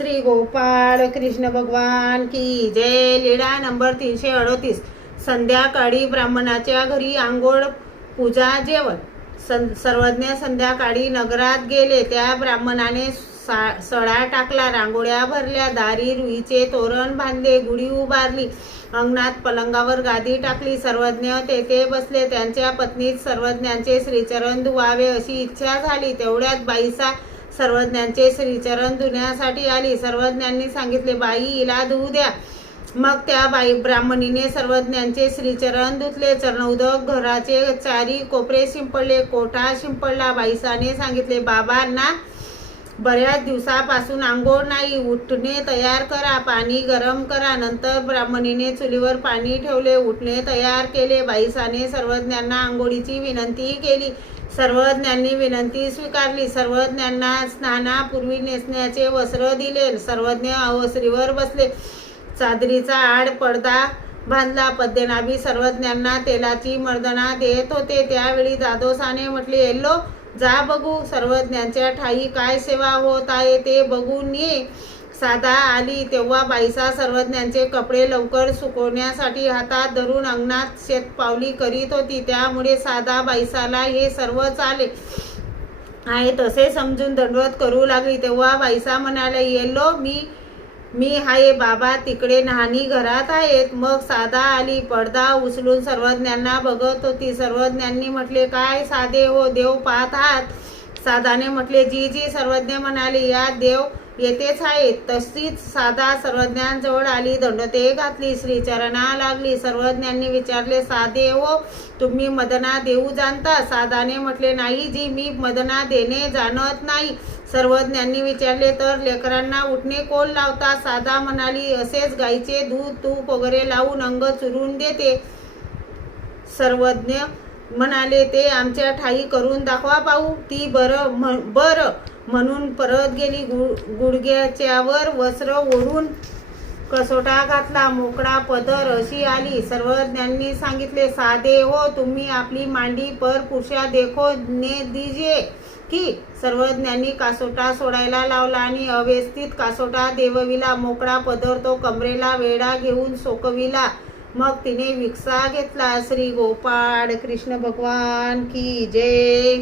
श्री गोपाळ कृष्ण भगवान की जय। लीळा नंबर 338। संध्याकाळी ब्राह्मणाच्या घरी आंघोळ, पूजा, जेवण। सर्वज्ञ संध्याकाळी नगरात गेले। त्या ब्राह्मणाने सडा टाकला, रांगोळ्या भरल्या, दारी रुईचे तोरण बांधले, गुढी उभारली, अंगणात पलंगावर गादी टाकली। सर्वज्ञ तेथे बसले। त्यांच्या पत्नीस सर्वज्ञांचे श्रीचरण धुवावे अशी इच्छा झाली। तेवढ्यात बाईसा सर्वज्ञांचे श्रीचरण धुण्यासाठी आली। सर्वज्ञांनी सांगितले, बाई हिला धुवू द्या। मग त्या ब्राह्मणीने सर्वज्ञांचे श्रीचरण धुतले। चरणोदक घराचे चारी कोपरे शिंपडले, कोठा शिंपडला। बाईसाने सांगितले, बाबांना बऱ्याच दिवसापासून आंघोळ नाही, उठणे तयार करा, पाणी गरम करा। नंतर ब्राह्मणीने चुलीवर पाणी ठेवले, उठणे तयार केले। बाईसाने सर्वज्ञांना आंघोळीची विनंती केली। सर्वज्ञांनी विनंती स्वीकारली। सर्वज्ञांना स्नानापूर्वी नेसण्याचे वस्त्र दिले। सर्वज्ञ अवसरीवर बसले, चादरीचा आड पडदा बांधला। पद्मनाभी सर्वज्ञांना तेलाची मर्दना देत होते। त्यावेळी दादोसाने म्हटले, येल्लो जा बघू, सर्वज्ञांच्या ठाई काय सेवा होत आहे ते बघून ये। साधा आली तेव्हा बाईसा सर्वज्ञांचे कपडे लवकर सुकवण्यासाठी हातात धरून अंगणात शेतपावली करीत होती। त्यामुळे साधा बाईसाला हे सर्व चाले आहे तसे समजून दंडवत करू लागली। तेव्हा बाईसा म्हणाल्या, येल्लो मी हाय बाबा, तिकडे न्हाणी घरात आहेत। मग साधा आली, पडदा उचलून सर्वज्ञांना बघत होती। सर्वज्ञांनी म्हटले, काय साधे हो, देव पाहत आहात? साधाने म्हटले, जी। सर्वज्ञ म्हणाले, या देव येतेच आहेत। तशीच साधा सर्वज्ञांजवळ आली, दंडवते घातली, श्रीचरणा लागली। सर्वज्ञांनी विचारले, साधे हो, तुम्ही मदना देऊ जाणता? साधाने म्हटले, नाही जी, मी मदना देणे जाणत नाही। सर्वज्ञांनी विचारले, तर लेकरांना उठणे कोण लावता? साधा म्हणाली, असेच गाईचे दूध, तूप वगैरे लावून अंग चुरून देते। सर्वज्ञ म्हणाले, ते आमच्या ठाई करून दाखवा पाहू। ती बरं म्हणून परत गेली। गुडघ्याच्यावर वस्त्र ओढून कसोटा घातला, मोकळा पदर अशी आली। सर्वज्ञांनी सांगितले, साधे हो, तुम्ही आपली मांडी पर पुरुषा देखो ने दीजिए की। सर्वज्ञांनी कासोटा सोडायला लावला आणि अव्यवस्थित कासोटा देवविला। मोकळा पदर तो कमरेला वेढा घेऊन सोकविला। मग तिने विक्सा घेतला। श्री गोपाळ कृष्ण भगवान की जय।